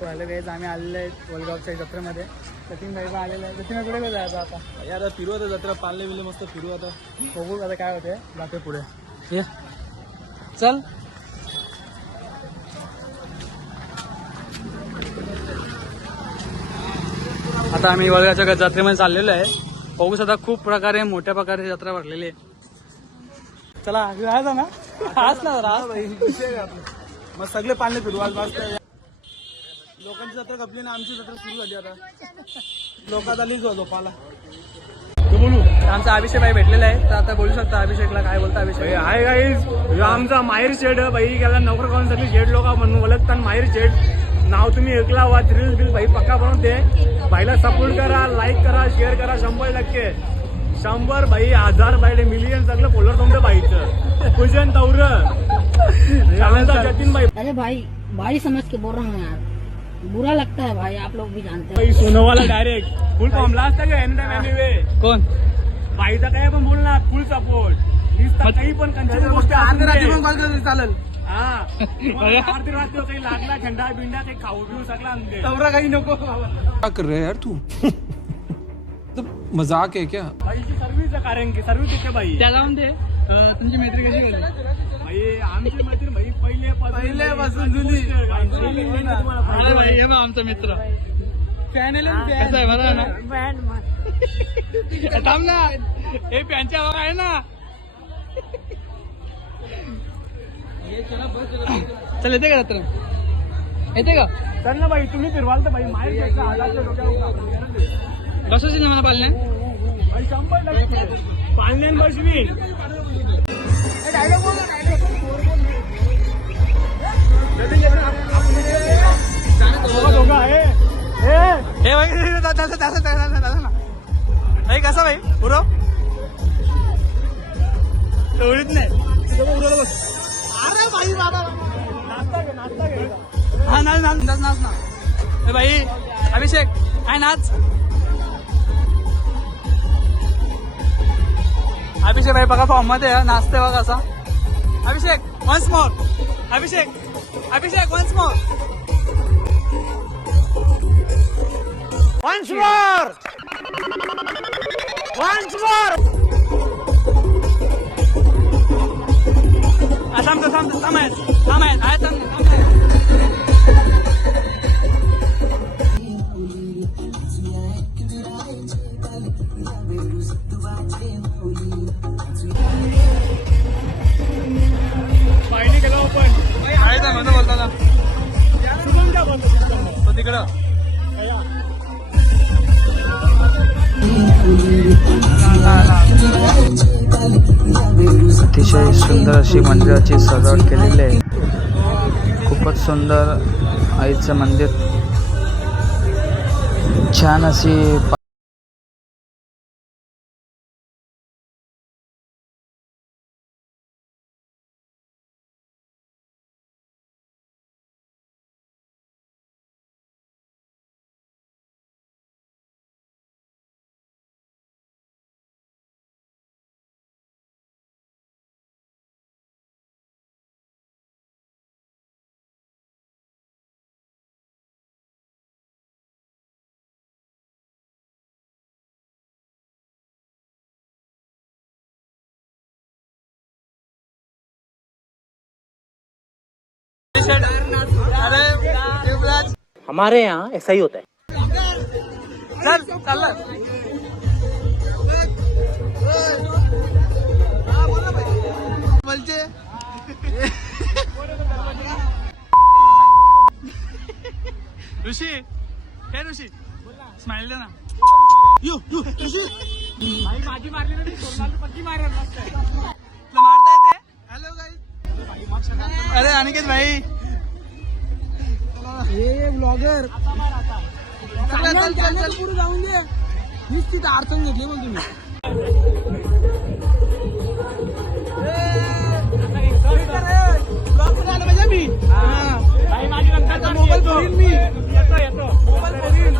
तो hello guys आम्ही आलेलो आहे वलगावच्या जत्रेमध्ये. सचिन भाई पण आलेला आहे सचिन कुठे कुठे जायचं आता? यार आता फिरू आता जत्रा. पाळले बिले मस्त फिरू आता. बघू आता काय होते जाते पुढे. ये. चल. आता आम्ही वळगाच्या जत्रेमध्ये चाललेलो आहे. बघू आता खूप प्रकारे मोठ्या प्रकारे जत्रा भरलेली आहे. चला जायचं ना. आज ना मग सगळे पाळले फिरू. आज मस्त लोकांची जत्रा कपली ना आमची जत्रा सुरू झाली आता. लोकात आलीच झोपाला बोलू. आमचा अभिषेक भाई भेटलेला आहे. तर आता बोलू शकता अभिषेकला काय बोलता अभिषेक? हाय गाईज आमचा माहेर शेड. भाई गेला नोकर करून सगळी शेड लोक म्हणून ओळखतात. माहेर शेड. नाव तुम्ही ऐकला वा रील बिल भाई पक्का बनवून दे. भाईला सपोर्ट करा लाईक करा शेअर करा. शंभर टक्के. शंभर भाई हजार भाई मिलियन सगळं फॉलोअर तुमच्या भाईचं पूजन तौर जतीन भाई अरे भाई भाई समझ के बोल रहा हूँ यार. बुरा लगता है भाई आप लोग भी जानते हैं। भाई सोनोवाला डायरेक्ट फुल फॉर्मला असतं का एनी टाइम वे कोण भाईचा काय पण बोल ना फुल सपोर्ट काही पण कंटिन्यू गोष्टी अर्ध्या रात्री पण दे. कॉल केला चालेल हा अर्धी रात्री काही लागला थंडा बिंडा काही खाऊ पिऊ सगळा आणून दे. तवरा काही नको। क्या कर रहे यार तू? तो मज़ाक है क्या? बाईची सर्व्हिस आहे कारण की सर्व्हिस देते बाई त्या जाऊन दे? तुमची मैत्री कशी गेली आमची मैत्रीण भाई पहिले पहिल्यापासून जुनी. अरे भाई हे बघ आमचा मित्र. कसा आहे बरं आहे ना? थांब ना. हे पॅनच्या हवा आहे ना. चल येते का जत्रा येते का? चल ना बाई तुम्ही फिरवाल तर बाई माहेर ना मला पालण्या शंभर टक्के. पाळण्यान बसवी ए, हे भाई ना भाई कसा भाई? उरव एवढीच नाही. अरे भाई बाबा. नाश्ता घे नाश्ता घे हा नाच नाच नाच नाच ना ए भाई अभिषेक काय नाच. अभिषेक भाई बघा फॉर्ममध्ये नाचते बघा असा Abhishek once more Abhishek. Abhishek once more once more once more थांबतो थांबतो थांबायच थांबायच आहे थांब सुंदर अशी मंदिराची सजावट केलेली आहे. खूपच सुंदर आईचं मंदिर. छान अशी हमारे यहाँ ऐसा ही होता है। चल चाललं बोलचे ऋषी हे ऋषी स्माइल दे ना यू यू ऋषी। माझी मारली ना मी सोडणार पक्की मारेल नसतं. तुला मारता येते? हॅलो गाईज अरे अनिकेत भाई. हे ब्लॉगर पुढे जाऊन दे मीच तिथं अडचण घेतली मग तुम्ही. रक्तात मोबाईल मी. येतो. येतो मोबाईल.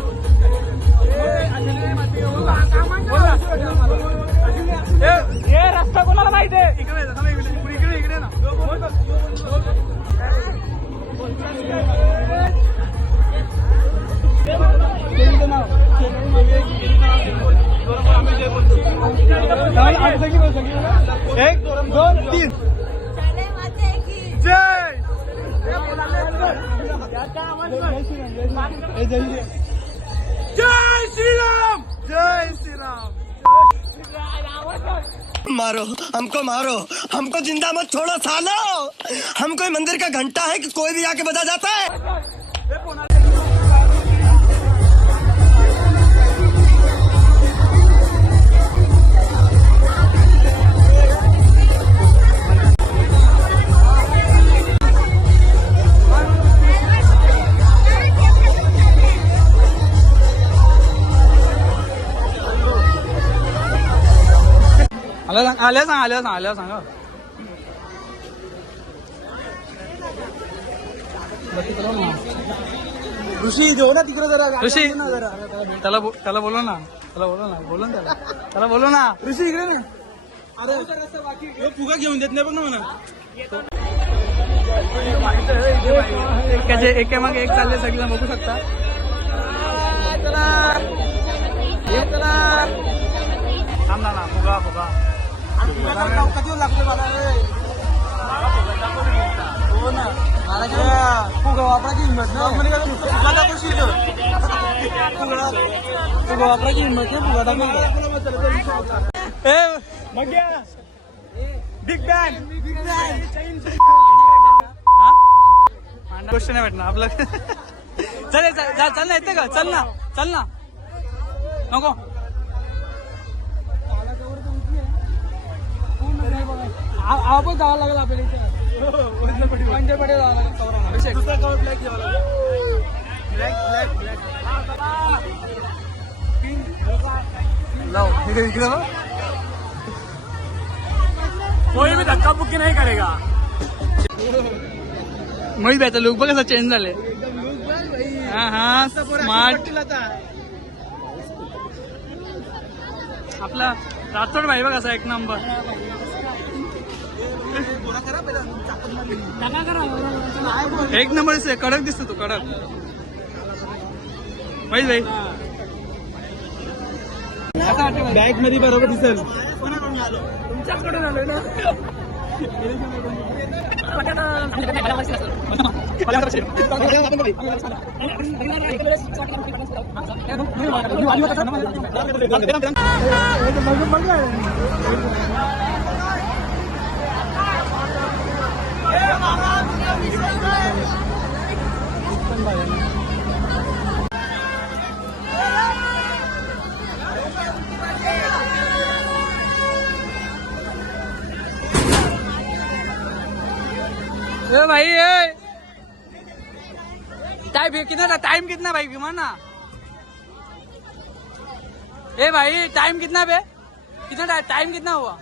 जय श्री राम। जय श्री राम। मारो हमको मारो। हमको ज़िंदा मत छोड़ो सालो। हम कोई मंदिर का घंटा है कि कोई भी आके बजा जाता है? सांग आल्या सांग आल्या सांग आल्या सांगा ऋषी देऊ ना तिकडे जरा. ऋषी. आणतो ना जरा. त्याला बो- त्याला बोलव ना. त्याला बोलव ना. बोलव ना त्याला. त्याला बोलव ना. ऋषी इकडे ना. अरे. फुगा घेऊन देत नाही बघ ना म्हणा एकाचे एके मागे एक चालले सगळे बघू शकता. थांब ना ना. फुगा फुगा. कधी लागतो मला हो ना फुगा हिंमत ना म्हणजे काय फुगा दाखवशील तर. फुगा फुगा वापरायची हिंमत नाही फुगा दाखवशील ए बिग बॅन गोष्ट नाही भेटणार आपलं चल चल चल- चल ना येते का चल ना चल ना नको आपण जावं लागेल आपल्याला इथे. पंचपटे जावं लागेल चौराला दुसरा कवर ब्लॅक घ्यावा लागेल. ब्लॅक ब्लॅक ब्लॅक लाव. इकडे. कोई भी धक्का बुक्की नहीं करेगा. मोहित भाईचा लुक बघ चेंज झाले हा हा स्मार्ट आपला राठोड भाई बघ असा एक नंबर एक नंबर से कडक दिसतो तो कडक. मोहित भाई बॅगमध्ये बरोबर दिसेल. ए भाई ए. टाइम कितना टाइम कितना भाई? विमान ना. ए भाई टाइम कितना बे? कितना टाइम कितना हुआ?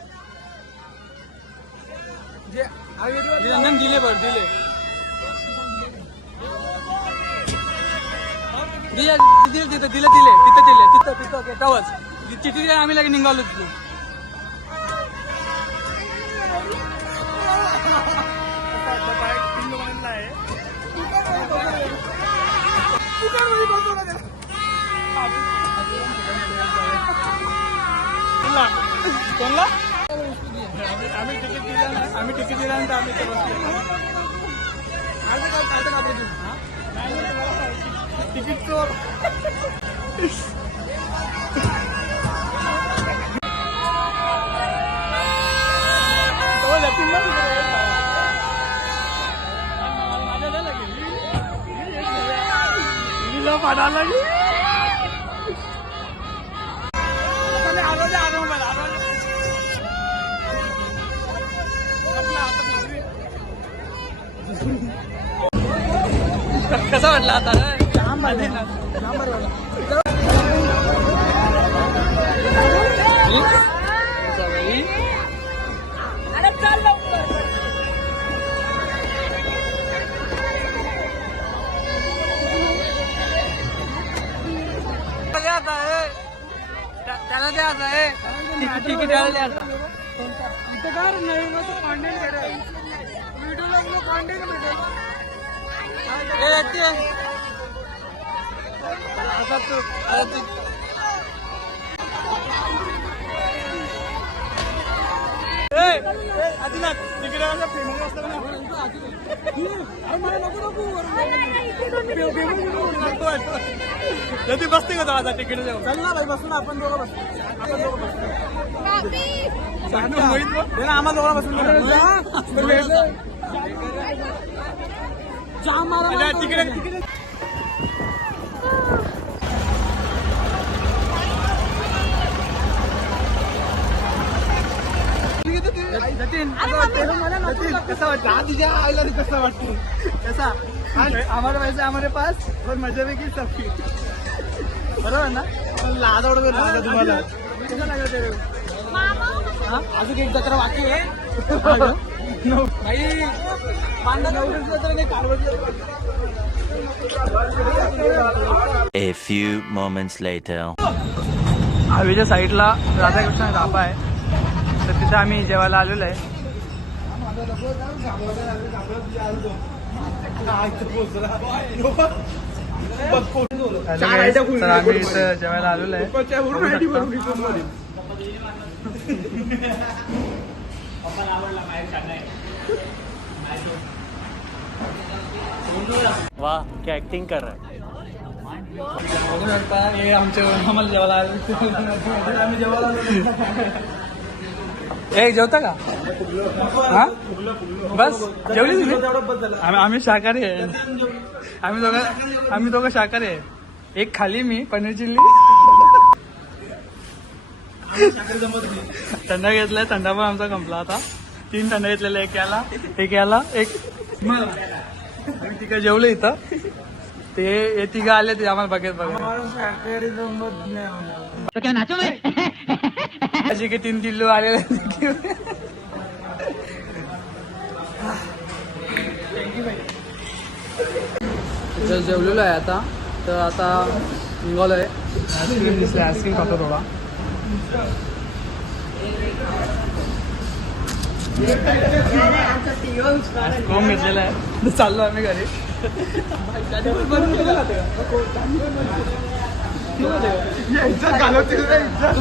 नंदन दिले बर दिले दिले दिले तिथं दिले दिले तिथं दिले तिथं तिथं तिथंच चिठ्ठी दिली आम्ही लगे निघालो तिथून कोणला आम्ही तिकीट दिलं नाही आम्ही तिकीट दिल्यानंतर आम्ही इथे बसलो आलं का आलं का आपलं तुम्ही? हा? नाही, नाही, नाही. तिकीट चोर तो लपून बघ ना. माझं झालं की? हिला पाडायला लागली. आता नाही, आलो ते आलो मोबाईल, आलो कसा वाटला आता त्याला द्या आहे तिकीट द्यायला द्या इथं काय नवीन असं content भेटेल. ते. बसते का तो आता तिकडे जाऊ चल ना भाई बसून आपण दोघं बसू. आपण दोघं बसू. मोहित बघ. दे ना आम्हाला दोघं बसून जाम मारा तिकडे तिकडे जतीन कसं तुझ्या आईला कसं वाटतं कसा? हमारे पैसे हमारे पास और मजेपैकी सबकी बरोबर ना? लाज आवडत तुम्हाला. हा? अजून एक जत्रा बाकी आहे. A few moments later. हवेच्या साईडला राधाकृष्ण धाबा आहे. तर तिथे आम्ही जेवायला आलेलो आहे. तर आम्ही इथं जेवायला आलेलो आहे. बघू शकता. वाह क्या एक्टिंग कर रहा है. हे आमचे आम्हाला जेवायला आले. आम्ही जेवायला आलेलो. ए जेवता का? हा? बस जेवली तुम्ही? आम्ही आम्ही शाकाहारी आहे. आम्ही दोघं आम्ही दोघं शाकाहारी आहे. एक खाली मी पनीर चिल्ली. थंडा घेतलाय थंडा पण आमचा संपला आता. तीन थंडा घेतलेले एक याला एक याला एक तिघं जेवलो इथं. ते हे तिघं आले ते आम्हाला बघेत बघा अशी की तीन किलो आलेले जर जेवलेलो आहे आता तर आता निघालोय. आईस्क्रीम दिसले आईस्क्रीम खातो थोडा. कोम घेतलेला आहे चाललो आम्ही घरी तू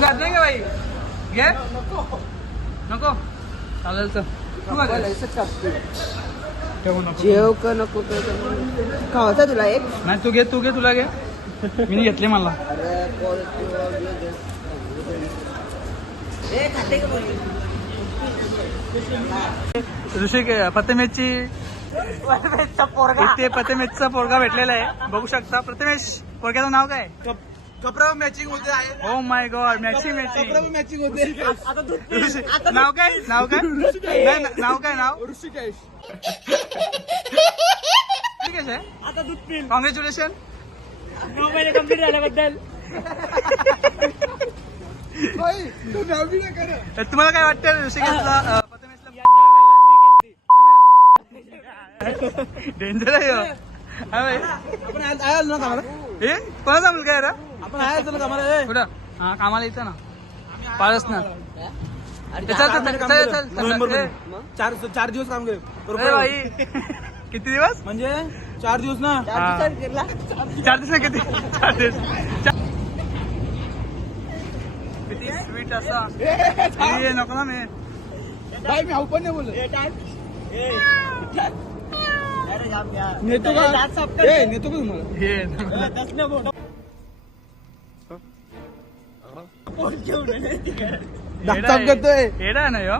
खात नाही का बाई घे नको चालेल तर तू खा. ठेवू जेव का नको खावाचा तुला एक नाही तू घे तू घे तुला घे मी घेतली मला ऋषिक प्रथमेशची इथे प्रथमेशचा पोरगा भेटलेला आहे. बघू शकता. प्रथमेश पोरग्याचं नाव काय? कपडा मॅचिंग होते आहे. ओ my God matching matching matching होते. नाव काय? नाव काय? नाव काय नाव? ऋषिकेश. ठीक आहे? आता दूध पिल कॉंग्रॅच्युलेशन नऊ महिने कंप्लीट झाल्याबद्दल. तुम्हाला काय वाटतं डेंजर आहे. हा. भाई. आपण आयल ना कामाला? हे कोणाचा मुलगा आहे रे? आपण आयल ना कामाला ए. कुठं? हा कामाला येतं ना. पाळस ना. चार चार दिवस काम भाई. किती दिवस? म्हणजे चार दिवस ना. चार दिवस किती? चार दिवस. स्वीट असा. ए, नको ना मी. आपण नाही बोललो नेतो का? ए नेतो का तुम्हाला? हे. दात साफ करतोय. येडा ना ह्यो